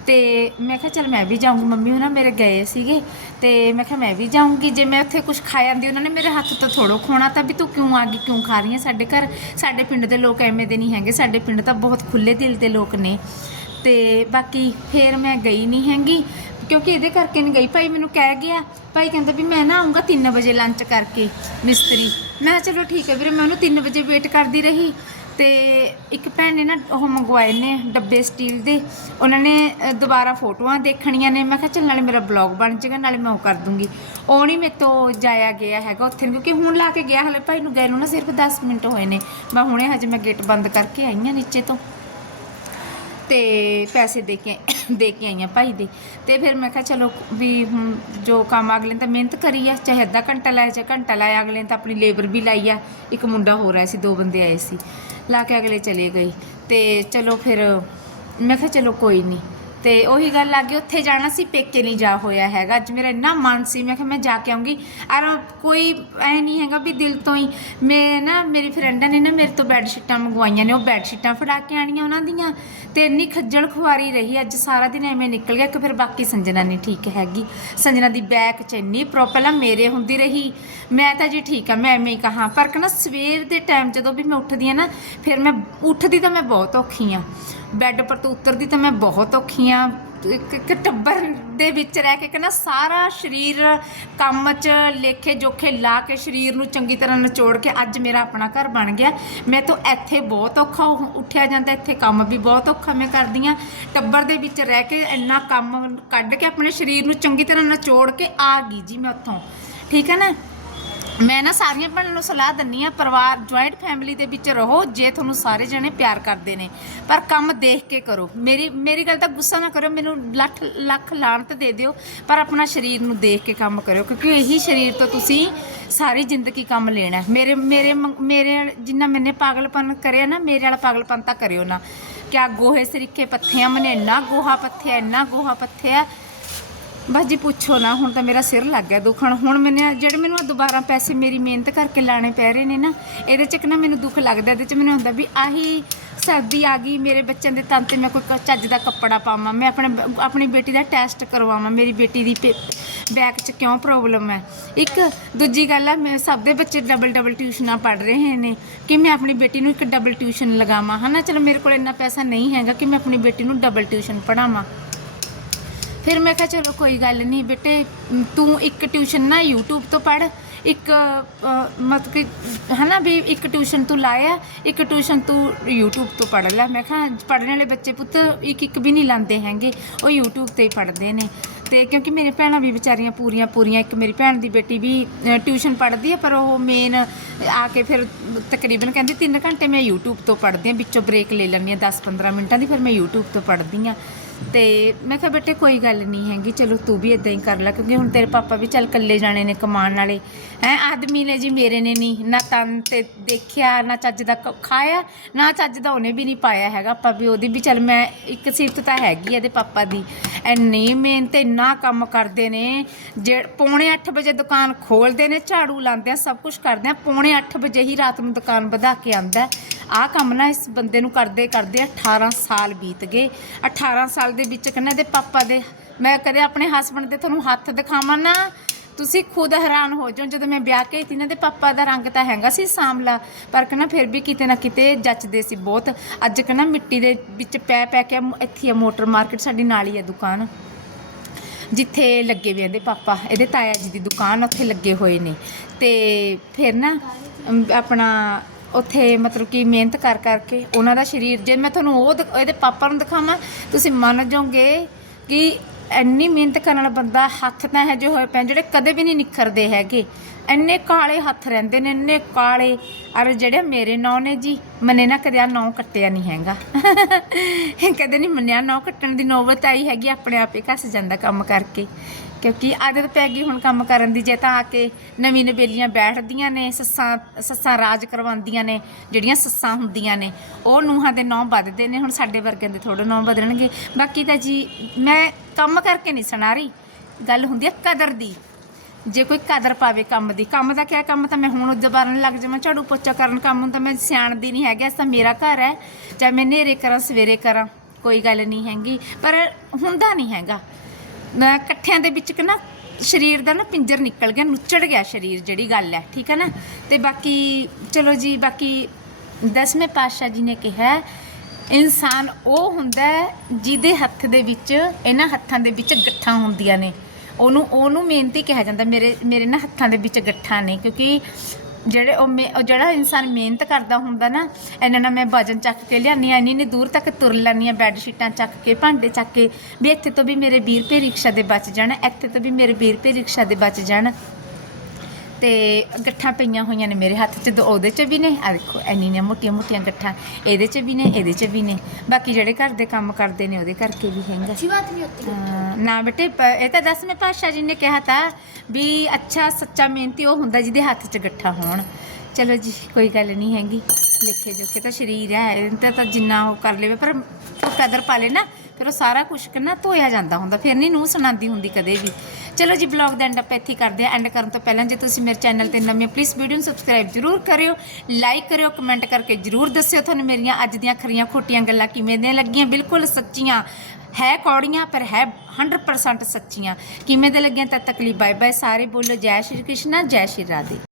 ਤੇ ਮੈਂ ਕਿਹਾ ਚਲ ਮੈਂ ਵੀ ਜਾਊਂਗੀ, ਮੰਮੀ ਉਹਨਾਂ ਮੇਰੇ ਗਏ ਸੀਗੇ। ਤੇ ਮੈਂ ਕਿਹਾ ਮੈਂ ਵੀ ਜਾਊਂਗੀ, ਜੇ ਮੈਂ ਉੱਥੇ ਕੁਝ ਖਾ ਜਾਂਦੀ, ਉਹਨਾਂ ਨੇ ਮੇਰੇ ਹੱਥ ਤੋਂ ਥੋੜੋ ਖੋਣਾ ਤਾਂ ਵੀ ਤੂੰ ਕਿਉਂ ਆ ਗਈ, ਕਿਉਂ ਖਾ ਰਹੀ ਹੈ ਸਾਡੇ ਘਰ? ਸਾਡੇ ਪਿੰਡ ਦੇ ਲੋਕ ਐਵੇਂ ਦੇ ਨਹੀਂ ਹੈਗੇ, ਸਾਡੇ ਪਿੰਡ ਤਾਂ ਬਹੁਤ ਖੁੱਲੇ ਦਿਲ ਦੇ ਲੋਕ ਨੇ। ਤੇ ਬਾਕੀ ਫੇਰ ਮੈਂ ਗਈ ਨਹੀਂ ਹੈਗੀ। ਕਿਉਂਕਿ ਇਹਦੇ ਕਰਕੇ ਨਹੀਂ ਗਈ। ਭਾਈ ਮੈਨੂੰ ਕਹਿ ਗਿਆ ਭਾਈ ਕਹਿੰਦਾ ਵੀ ਮੈਂ ਨਾ ਆਉਂਗਾ 3 ਵਜੇ ਲੰਚ ਕਰਕੇ ਮਿਸਤਰੀ। ਮੈਂ ਕਿਹਾ ਚਲੋ ਠੀਕ ਹੈ ਵੀਰੇ ਮੈਂ ਉਹਨੂੰ 3 ਵਜੇ ਵੇਟ ਕਰਦੀ ਰਹੀ ਤੇ ਇੱਕ ਭੈਣ ਨੇ ਨਾ ਉਹ ਮੰਗਵਾਏ ਨੇ ਡੱਬੇ ਸਟੀਲ ਦੇ। ਉਹਨਾਂ ਨੇ ਦੁਬਾਰਾ ਫੋਟੋਆਂ ਦੇਖਣੀਆਂ ਨੇ। ਮੈਂ ਕਿਹਾ ਚੱਲ ਨਾਲੇ ਮੇਰਾ ਬਲੌਗ ਬਣ ਜਾਏਗਾ ਨਾਲੇ ਮੈਂ ਉਹ ਕਰ ਦੂੰਗੀ। ਉਹ ਨਹੀਂ ਮੇਰੇ ਤੋਂ ਜਾਇਆ ਗਿਆ ਹੈਗਾ ਉੱਥੇ ਨੂੰ, ਕਿਉਂਕਿ ਹੁਣ ਲਾ ਕੇ ਗਿਆ ਹਲੇ ਭਾਈ ਨੂੰ ਗਏ ਨੂੰ ਨਾ ਸਿਰਫ 10 ਮਿੰਟ ਹੋਏ ਨੇ। ਮੈਂ ਹੁਣੇ ਹਜੇ ਮੈਂ ਗੇਟ ਬੰਦ ਕਰਕੇ ਆਈ ਹਾਂ ਨੀਚੇ ਤੋਂ। ਤੇ ਪੈਸੇ ਦੇ ਕੇ ਦੇ ਕੇ ਆਈਆਂ ਭਾਈ ਦੇ। ਤੇ ਫਿਰ ਮੈਂ ਕਿਹਾ ਚਲੋ ਵੀ ਹੁਣ ਜੋ ਕੰਮ ਅਗਲੇ ਨੇ ਤਾਂ ਮਿਹਨਤ ਕਰੀ ਆ, ਚਾਹੇ ਅੱਧਾ ਘੰਟਾ ਲਾਇਆ, ਚਾਹੇ ਘੰਟਾ ਲਾਇਆ, ਅਗਲੇ ਨੇ ਤਾਂ ਆਪਣੀ ਲੇਬਰ ਵੀ ਲਾਈ ਆ। ਇੱਕ ਮੁੰਡਾ ਹੋ ਰਿਹਾ ਸੀ, ਦੋ ਬੰਦੇ ਆਏ ਸੀ, ਲਾ ਕੇ ਅਗਲੇ ਚਲੇ ਗਏ। ਤੇ ਚਲੋ ਫਿਰ ਮੈਂ ਕਿਹਾ ਚਲੋ ਕੋਈ ਨਹੀਂ ਤੇ ਉਹੀ ਗੱਲ ਆ ਗਈ ਉੱਥੇ ਜਾਣਾ ਸੀ, ਪੇਕੇ ਨਹੀਂ ਜਾ ਹੋਇਆ ਹੈਗਾ। ਅੱਜ ਮੇਰਾ ਇੰਨਾ ਮਨ ਸੀ, ਮੈਂ ਕਿਹਾ ਮੈਂ ਜਾ ਕੇ ਆਉਂਗੀ। ਔਰ ਕੋਈ ਐ ਨਹੀਂ ਹੈਗਾ ਵੀ ਦਿਲ ਤੋਂ ਹੀ। ਮੈਂ ਨਾ, ਮੇਰੀ ਫਰੈਂਡਾਂ ਨੇ ਨਾ ਮੇਰੇ ਤੋਂ ਬੈੱਡ ਸ਼ੀਟਾਂ ਮੰਗਵਾਈਆਂ ਨੇ, ਉਹ ਬੈੱਡ ਸ਼ੀਟਾਂ ਫੜਾ ਕੇ ਆਣੀਆਂ ਉਹਨਾਂ ਦੀਆਂ। ਤੇ ਇੰਨੀ ਖੱਜਲ ਖੁਆਰੀ ਰਹੀ, ਅੱਜ ਸਾਰਾ ਦਿਨ ਐਵੇਂ ਨਿਕਲ ਗਿਆ ਕਿ ਫਿਰ ਬਾਕੀ ਸੰਜਨਾ ਨਹੀਂ ਠੀਕ ਹੈਗੀ। ਸੰਜਨਾ ਦੀ ਬੈਕ ਚ ਇੰਨੀ ਪ੍ਰੋਬਲਮ ਮੇਰੇ ਹੁੰਦੀ ਰਹੀ। ਮੈਂ ਤਾਂ ਜੀ ਠੀਕ ਆ, ਮੈਂ ਐਵੇਂ ਹੀ ਕਹਾ। ਪਰ ਕਿ ਨਾ ਸਵੇਰ ਦੇ ਟਾਈਮ ਜਦੋਂ ਵੀ ਮੈਂ ਉੱਠਦੀ ਆ ਨਾ, ਫਿਰ ਮੈਂ, ਉੱਠਦੀ ਤਾਂ ਮੈਂ ਬਹੁਤ ਔਖੀ ਆ। ਬੈੱਡ ਪਰ ਤੋਂ ਉਤਰਦੀ ਤਾਂ ਮੈਂ ਬਹੁਤ ਔਖੀ ਆ। ਇੱਕ ਇੱਕ ਟੱਬਰ ਦੇ ਵਿੱਚ ਰਹਿ ਕੇ ਕਹਿੰਦਾ ਸਾਰਾ ਸਰੀਰ ਕੰਮ 'ਚ ਲੇਖੇ ਜੋਖੇ ਲਾ ਕੇ ਸਰੀਰ ਨੂੰ ਚੰਗੀ ਤਰ੍ਹਾਂ ਨਿਚੋੜ ਕੇ ਅੱਜ ਮੇਰਾ ਆਪਣਾ ਘਰ ਬਣ ਗਿਆ। ਮੈਂ ਤਾਂ ਇੱਥੇ ਬਹੁਤ ਔਖਾ ਉੱਠਿਆ ਜਾਂਦਾ, ਇੱਥੇ ਕੰਮ ਵੀ ਬਹੁਤ ਔਖਾ ਮੈਂ ਕਰਦੀ ਆ। ਟੱਬਰ ਦੇ ਵਿੱਚ ਰਹਿ ਕੇ ਇੰਨਾ ਕੰਮ ਕੱਢ ਕੇ ਆਪਣੇ ਸਰੀਰ ਨੂੰ ਚੰਗੀ ਤਰ੍ਹਾਂ ਨਿਚੋੜ ਕੇ ਆ ਗਈ ਜੀ ਮੈਂ ਉੱਥੋਂ। ਠੀਕ ਹੈ ਨਾ? ਮੈਂ ਨਾ ਸਾਰੀਆਂ ਭੈਣਾਂ ਨੂੰ ਸਲਾਹ ਦਿੰਨੀ ਆ, ਪਰਿਵਾਰ ਜੁਆਇੰਟ ਫੈਮਿਲੀ ਦੇ ਵਿੱਚ ਰਹੋ, ਜੇ ਤੁਹਾਨੂੰ ਸਾਰੇ ਜਣੇ ਪਿਆਰ ਕਰਦੇ ਨੇ। ਪਰ ਕੰਮ ਦੇਖ ਕੇ ਕਰੋ। ਮੇਰੀ ਮੇਰੀ ਗੱਲ ਤਾਂ ਗੁੱਸਾ ਨਾ ਕਰੋ ਮੈਨੂੰ ਲੱਖ ਲੱਖ ਲਾਣਤ ਦੇ ਦਿਓ, ਪਰ ਆਪਣਾ ਸਰੀਰ ਨੂੰ ਦੇਖ ਕੇ ਕੰਮ ਕਰਿਓ, ਕਿਉਂਕਿ ਇਹੀ ਸਰੀਰ ਤੋਂ ਤੁਸੀਂ ਸਾਰੀ ਜ਼ਿੰਦਗੀ ਕੰਮ ਲੈਣਾ। ਮੇਰੇ ਮੇਰੇ ਮੰਗ- ਮੇਰੇ ਜਿੰਨਾ ਮੈਨੇ ਪਾਗਲਪਨ ਕਰਿਆ ਨਾ, ਮੇਰੇ ਵਾਲਾ ਪਾਗਲਪਨ ਤਾਂ ਕਰਿਓ ਨਾ। ਕਿਆ ਗੋਹੇ ਸਰੀਕੇ ਪੱਥਿਆਂ ਮਨੇ ਇੰਨਾ ਗੋਹਾ ਪੱਥਿਆ, ਇੰਨਾ ਗੋਹਾ ਪੱਥਿਆ ਬਸ ਜੀ ਪੁੱਛੋ ਨਾ, ਹੁਣ ਤਾਂ ਮੇਰਾ ਸਿਰ ਲੱਗ ਗਿਆ ਦੁਖਣ। ਹੁਣ ਮੈਨੇ ਜਿਹੜੇ ਮੈਨੂੰ ਦੁਬਾਰਾ ਪੈਸੇ ਮੇਰੀ ਮਿਹਨਤ ਕਰਕੇ ਲਾਣੇ ਪੈ ਰਹੇ ਨੇ ਨਾ, ਇਹਦੇ ਚ ਇੱਕ ਨਾ ਮੈਨੂੰ ਦੁੱਖ ਲੱਗਦਾ, ਇਹਦੇ ਚ ਮੈਨੂੰ ਹੁੰਦਾ ਵੀ ਆਹੀ ਸਰਦੀ ਆ ਗਈ, ਮੇਰੇ ਬੱਚਿਆਂ ਦੇ ਤਨ ਤੇ ਮੈਂ ਕੋਈ ਕ- ਚੱਜ ਦਾ ਕੱਪੜਾ ਪਾਵਾਂ, ਮੈਂ ਆਪਣੇ ਬ- ਆਪਣੀ ਬੇਟੀ ਦਾ ਟੈਸਟ ਕਰਵਾਵਾਂ, ਮੇਰੀ ਬੇਟੀ ਦੀ ਪੇ ਬੈਕ 'ਚ ਕਿਉਂ ਪ੍ਰੋਬਲਮ ਹੈ? ਇੱਕ ਦੂਜੀ ਗੱਲ ਆ, ਮੈਂ ਸਭ ਦੇ ਬੱਚੇ ਡਬਲ ਡਬਲ ਟਿਊਸ਼ਨਾਂ ਪੜ੍ਹ ਰਹੇ ਨੇ, ਕਿ ਮੈਂ ਆਪਣੀ ਬੇਟੀ ਨੂੰ ਇੱਕ ਡਬਲ ਟਿਊਸ਼ਨ ਲਗਾਵਾਂ, ਹਨਾ? ਚਲੋ ਮੇਰੇ ਕੋਲ ਇੰਨਾ ਪੈਸਾ ਨਹੀਂ ਹੈਗਾ ਕਿ ਮੈਂ ਆਪਣੀ ਬੇਟੀ ਨੂੰ ਡਬਲ ਟਿਊਸ਼ਨ ਪੜ੍ਹਾਵਾਂ। ਫਿਰ ਮੈਂ ਕਿਹਾ ਚਲੋ ਕੋਈ ਗੱਲ ਨਹੀਂ ਬੇਟੇ ਤੂੰ ਇੱਕ ਟਿਊਸ਼ਨ ਨਾ YouTube ਤੋਂ ਪੜ ਇੱਕ ਅ, ਮਤਲਬ ਕਿ ਹਨਾ ਵੀ ਇੱਕ ਟਿਊਸ਼ਨ ਤੂੰ ਲਾਇਆ ਇੱਕ ਟਿਊਸ਼ਨ ਤੂੰ YouTube ਤੋਂ ਪੜ ਲੈ। ਮੈਂ ਕਿਹਾ ਪੜਨ ਵਾਲੇ ਬੱਚੇ ਪੁੱਤ ਇੱਕ ਇੱਕ ਵੀ ਨਹੀਂ ਲਾਂਦੇ ਹੈਗੇ ਉਹ YouTube ਤੇ ਹੀ ਪੜਦੇ ਨੇ। ਤੇ ਕਿਉਂਕਿ ਮੇਰੇ ਭੈਣਾਂ ਵੀ ਵਿਚਾਰੀਆਂ ਪੂਰੀਆਂ ਪੂਰੀਆਂ, ਇੱਕ ਮੇਰੀ ਭੈਣ ਦੀ ਬੇਟੀ ਵੀ ਟਿਊਸ਼ਨ ਪੜ੍ਹਦੀ ਹੈ ਪਰ ਉਹ ਮੇਨ ਆ ਕੇ ਫਿਰ ਤਕਰੀਬਨ ਕਹਿੰਦੀ 3 ਘੰਟੇ ਮੈਂ YouTube ਤੋਂ ਪੜ੍ਹਦੀ ਹਾਂ ਵਿੱਚੋਂ ਬ੍ਰੇਕ ਲੈ ਲੈਂਦੀ ਹਾਂ 10-15 ਮਿੰਟਾਂ ਦੀ ਫਿਰ ਮੈਂ YouTube ਤੋਂ ਪੜ੍ਹਦੀ ਹਾਂ ਤੇ ਮੈਂ ਕਿਹਾ ਬੇਟੇ ਕੋਈ ਗੱਲ ਨਹੀਂ ਹੈਗੀ, ਚਲੋ ਤੂੰ ਵੀ ਇਦਾਂ ਹੀ ਕਰ ਲੈ, ਕਿਉਂਕਿ ਹੁਣ ਤੇਰੇ ਪਾਪਾ ਵੀ ਚੱਲ ਇਕੱਲੇ ਜਾਣੇ ਨੇ ਕਮਾਉਣ ਵਾਲੇ। ਹੈ, ਆਦਮੀ ਨੇ ਜੀ ਮੇਰੇ ਨੇ ਨਹੀਂ, ਨਾ ਤਨ ਤੇ ਦੇਖਿਆ, ਨਾ ਚੱਜ ਦਾ ਕ- ਖਾਇਆ, ਨਾ ਚੱਜ ਦਾ ਉਹਨੇ ਵੀ ਨਹੀਂ ਪਾਇਆ ਹੈਗਾ। ਆਪਾਂ ਵੀ ਉਹਦੀ ਵੀ ਚੱਲ ਮੈਂ, ਇੱਕ ਸਿਫਤ ਤਾਂ ਹੈਗੀ ਆ ਇਹਦੇ ਪਾਪਾ ਦੀ। ਇੰਨੀ ਮਿਹਨਤ ਇੰਨਾ ਕੰਮ ਕਰਦੇ ਨੇ। ਜੇ ਪੌਣੇ 8 ਵਜੇ ਦੁਕਾਨ ਖੋਲਦੇ ਨੇ, ਝਾੜੂ ਲਾਉਂਦੇ ਆ, ਸਭ ਕੁਝ ਕਰਦੇ ਆ, ਪੌਣੇ 8 ਵਜੇ ਹੀ ਰਾਤ ਨੂੰ ਦੁਕਾਨ ਵਧਾ ਕੇ ਆਂਦਾ ਆਹ ਕੰਮ ਨਾ ਇਸ ਬੰਦੇ ਨੂੰ ਕਰਦੇ ਕਰਦੇ 18 ਸਾਲ ਬੀਤ ਗਏ। 18 ਸਾਲ ਦੇ ਵਿੱਚ ਕਹਿੰਦਾ ਇਹਦੇ ਪਾਪਾ ਦੇ, ਮੈਂ ਕਦੇ ਆਪਣੇ ਹਸਬੰਡ ਦੇ ਤੁਹਾਨੂੰ ਹੱਥ ਦਿਖਾਵਾਂ ਨਾ, ਤੁਸੀਂ ਖੁਦ ਹੈਰਾਨ ਹੋ ਜਾਓ। ਜਦੋਂ ਮੈਂ ਵਿਆਹ ਕੇ ਇਹਨਾਂ ਦੇ ਪਾਪਾ ਦਾ ਰੰਗ ਤਾਂ ਹੈਗਾ ਸੀ ਸਾਂਵਲਾ ਪਰ ਕਹਿੰਦਾ ਫਿਰ ਵੀ ਕਿਤੇ ਨਾ ਕਿਤੇ ਜੱਚਦੇ ਸੀ ਬਹੁਤ। ਅੱਜ ਕਹਿੰਦਾ ਮਿੱਟੀ ਦੇ ਵਿੱਚ ਪੈ ਪੈ ਕੇ ਇੱਥੇ ਆ, ਮੋਟਰ ਮਾਰਕੀਟ ਸਾਡੀ ਨਾਲ ਹੀ ਹੈ ਦੁਕਾਨ। ਜਿੱਥੇ ਲੱਗੇ ਵੀ ਇਹਦੇ ਪਾਪਾ, ਇਹਦੇ ਤਾਇਆ ਜੀ ਦੀ ਦੁਕਾਨ ਉੱਥੇ ਲੱਗੇ ਹੋਏ ਨੇ। ਤੇ ਫਿਰ ਨਾ ਆਪਣਾ ਉੱਥੇ ਮਤਲਬ ਕਿ ਮਿਹਨਤ ਕਰ ਕਰਕੇ ਉਹਨਾਂ ਦਾ ਸਰੀਰ, ਜੇ ਮੈਂ ਤੁਹਾਨੂੰ ਉਹ ਦਿਖ- ਇਹਦੇ ਪਾਪਾ ਨੂੰ ਦਿਖਾਵਾਂ, ਤੁਸੀਂ ਮੰਨ ਜਾਓਗੇ ਕਿ ਇੰਨੀ ਮਿਹਨਤ ਕਰਨ ਵਾਲਾ ਬੰਦਾ ਹੱਥ ਤਾਂ ਹੈ ਜੋ ਹੋਏ ਪਏ ਜਿਹੜੇ ਕਦੇ ਵੀ ਨਹੀਂ ਨਿਖਰਦੇ ਹੈਗੇ। ਇੰਨੇ ਕਾਲੇ ਹੱਥ ਰਹਿੰਦੇ ਨੇ, ਇੰਨੇ ਕਾਲੇ। ਔਰ ਜਿਹੜੇ ਮੇਰੇ ਨਾਂ ਨੇ ਜੀ, ਮਨੇ ਨਾ ਕਦੇ ਆ ਨਾਂ ਕੱਟਿਆ ਨਹੀਂ ਹੈਗਾ। ਕਦੇ ਨਹੀਂ ਮੰਨਿਆ ਨਾਂ ਕੱਟਣ ਦੀ ਨੌਬਤ ਆਈ ਹੈਗੀ ਆਪਣੇ ਆਪ ਹੀ ਘਸ ਜਾਂਦਾ ਕੰਮ ਕਰਕੇ। ਕਿਉਂਕਿ ਆਦਤ ਪੈ ਗਈ ਹੁਣ ਕੰਮ ਕਰਨ ਦੀ, ਜੇ ਤਾਂ ਆ ਕੇ ਨਵੀਂ ਨਵੇਲੀਆਂ ਬੈਠਦੀਆਂ ਨੇ, ਸੱਸਾਂ ਸੱਸਾਂ ਰਾਜ ਕਰਵਾਉਂਦੀਆਂ ਨੇ, ਜਿਹੜੀਆਂ ਸੱਸਾਂ ਹੁੰਦੀਆਂ ਨੇ, ਉਹ ਨੂਹਾਂ ਦੇ ਨਾਂ ਵੱਧਦੇ ਨੇ, ਹੁਣ ਸਾਡੇ ਵਰਗਿਆਂ ਦੇ ਥੋੜੇ ਨਾਂ ਵਧਣਗੇ। ਬਾਕੀ ਤਾਂ ਜੀ, ਮੈਂ ਕੰਮ ਕਰਕੇ ਨਹੀਂ ਸੁਣਾ ਰਹੀ ਗੱਲ ਹੁੰਦੀ ਹੈ ਕਦਰ ਦੀ। ਜੇ ਕੋਈ ਕਦਰ ਪਾਵੇ ਕੰਮ ਦੀ, ਕੰਮ ਦਾ ਕਿਆ ਕੰਮ? ਤਾਂ ਮੈਂ ਹੁਣ ਦੁਬਾਰਨ ਲੱਗ ਜਾਵਾਂ, ਝਾੜੂ ਪੋਚਾ ਕਰਨ ਕੰਮ ਨੂੰ ਤਾਂ ਮੈਂ ਸਿਆਣਦੀ ਨਹੀਂ ਹੈਗਾ ਇਸ ਤਾਂ ਮੇਰਾ ਘਰ ਹੈ ਚਾਹੇ ਮੈਂ ਨੇਰੇ ਕਰਾਂ, ਸਵੇਰੇ ਕਰਾਂ, ਕੋਈ ਗੱਲ ਨਹੀਂ ਹੈਗੀ। ਪਰ ਹੁੰਦਾ ਨਹੀਂ ਹੈਗਾ। ਮੈਂ ਇਕੱਠਿਆਂ ਦੇ ਵਿੱਚ ਕਿ ਨਾ ਸਰੀਰ ਦਾ ਨਾ ਪਿੰਜਰ ਨਿਕਲ ਗਿਆ, ਨੁੱਚੜ ਗਿਆ ਸਰੀਰ ਜਿਹੜੀ ਗੱਲ ਹੈ, ਠੀਕ ਹੈ ਨਾ? ਤੇ ਬਾਕੀ ਚਲੋ ਜੀ, ਬਾਕੀ ਦਸਵੇਂ ਪਾਤਸ਼ਾਹ ਜੀ ਨੇ ਕਿਹਾ, ਇਨਸਾਨ ਉਹ ਹੁੰਦਾ ਹੈ ਜਿਹਦੇ ਹੱਥ ਦੇ ਵਿੱਚ, ਇਹਨਾਂ ਹੱਥਾਂ ਦੇ ਵਿੱਚ ਗੱਠਾਂ ਹੁੰਦੀਆਂ ਨੇ। ਉਹਨੂੰ ਉਹਨੂੰ ਮਿਹਨਤੀ ਕਿਹਾ ਜਾਂਦਾ, ਮੇਰੇ ਮੇਰੇ ਨਾ ਹੱਥਾਂ ਦੇ ਵਿੱਚ ਗੱਠਾਂ ਨੇ, ਕਿਉਂਕਿ ਜਿਹੜੇ ਉਹ ਮੇ- ਉਹ ਜਿਹੜਾ ਇਨਸਾਨ ਮਿਹਨਤ ਕਰਦਾ ਹੁੰਦਾ ਨਾ, ਇਹਨਾਂ ਨਾਲ ਮੈਂ ਵਜਨ ਚੱਕ ਕੇ ਲਿਆਨੀ ਆ ਇੰਨੀ ਇੰਨੀ ਦੂਰ ਤੱਕ ਤੁਰ ਲੈਂਦੀ ਆ ਬੈੱਡ ਸ਼ੀਟਾਂ ਚੱਕ ਕੇ, ਭਾਂਡੇ ਚੱਕ ਕੇ, ਵੀ ਇੱਥੇ ਤੋਂ ਵੀ ਮੇਰੇ 20 ਰੁਪਏ ਰਿਕਸ਼ਾ ਦੇ ਬਚ ਜਾਣ, ਇੱਥੇ ਤੋਂ ਵੀ ਮੇਰੇ 20 ਰੁਪਏ ਰਿਕਸ਼ਾ ਦੇ ਬਚ ਜਾਣ। ਤੇ ਗੱਠਾਂ ਪਈਆਂ ਹੋਈਆਂ ਨੇ ਮੇਰੇ ਹੱਥ 'ਚ ਦੋ ਉਹਦੇ 'ਚ ਵੀ ਨੇ ਆ ਦੇਖੋ ਇੰਨੀਆਂ ਮੋਟੀਆਂ ਮੋਟੀਆਂ ਗੱਠਾਂ ਇਹਦੇ 'ਚ ਵੀ ਨੇ ਇਹਦੇ 'ਚ ਵੀ ਨੇ। ਬਾਕੀ ਜਿਹੜੇ ਘਰ ਦੇ ਕੰਮ ਕਰਦੇ ਨੇ ਉਹਦੇ ਕਰਕੇ ਵੀ ਹੈਗਾ। ਅੱਛੀ ਬਾਤ ਨਹੀਂ ਹੁੰਦੀ ਨਾ ਬੇਟੇ ਇਹ ਤਾਂ ਦਸਵੇਂ ਪਾਤਸ਼ਾਹ ਜੀ ਨੇ ਕਿਹਾ ਤਾਂ ਵੀ ਅੱਛਾ ਸੱਚਾ ਮਿਹਨਤੀ ਉਹ ਹੁੰਦਾ ਜਿਹਦੇ ਹੱਥ 'ਚ ਗੱਠਾਂ ਹੋਣ। ਚਲੋ ਜੀ ਕੋਈ ਗੱਲ ਨਹੀਂ ਹੈਗੀ। ਲਿਖੇ ਜੋਖੇ ਤਾਂ ਸ਼ਰੀਰ ਹੈ ਇਹਦਾ ਤਾਂ ਜਿੰਨਾ ਉਹ ਕਰ ਲਵੇ, ਪਰ ਉਹ ਕਦਰ ਪਾ ਲੇ ਨਾ, ਫਿਰ ਉਹ ਸਾਰਾ ਕੁਝ ਕਿੰਨਾ ਧੋਇਆ ਜਾਂਦਾ ਹੁੰਦਾ, ਫਿਰ ਨਹੀਂ ਨੂੰ ਸੁਣਾਉਂਦੀ ਹੁੰਦੀ ਕਦੇ ਵੀ। ਚਲੋ ਜੀ ਬਲੌਗ ਦਾ ਐਂਡ ਆਪਾਂ ਇੱਥੇ ਕਰਦੇ ਆ ਐਂਡ ਕਰਨ ਤੋਂ ਪਹਿਲਾਂ ਜੇ ਤੁਸੀਂ ਮੇਰੇ ਚੈਨਲ ਤੇ ਨਵੇਂ ਪਲੀਜ਼ ਵੀਡੀਓ ਨੂੰ ਸਬਸਕ੍ਰਾਈਬ ਜ਼ਰੂਰ ਕਰਿਓ ਲਾਈਕ ਕਰਿਓ ਕਮੈਂਟ ਕਰਕੇ ਜ਼ਰੂਰ ਦੱਸਿਓ ਤੁਹਾਨੂੰ ਮੇਰੀਆਂ ਅੱਜ ਦੀਆਂ ਖਰੀਆਂ ਖੋਟੀਆਂ ਗੱਲਾਂ ਕਿਵੇਂ ਦੀਆਂ ਲੱਗੀਆਂ। ਬਿਲਕੁਲ ਸੱਚੀਆਂ, ਹੈ ਕੌੜੀਆਂ, ਪਰ ਹੈ 100% ਸੱਚੀਆਂ। ਕਿਵੇਂ ਦੇ ਲੱਗੀਆਂ ਤਾਂ ਤਕਲੀਫ਼ ਬਾਏ ਬਾਏ ਸਾਰੇ ਬੋਲੋ, ਜੈ ਸ਼੍ਰੀ ਕ੍ਰਿਸ਼ਨ, ਜੈ ਸ਼੍ਰੀ ਰਾਧੇ।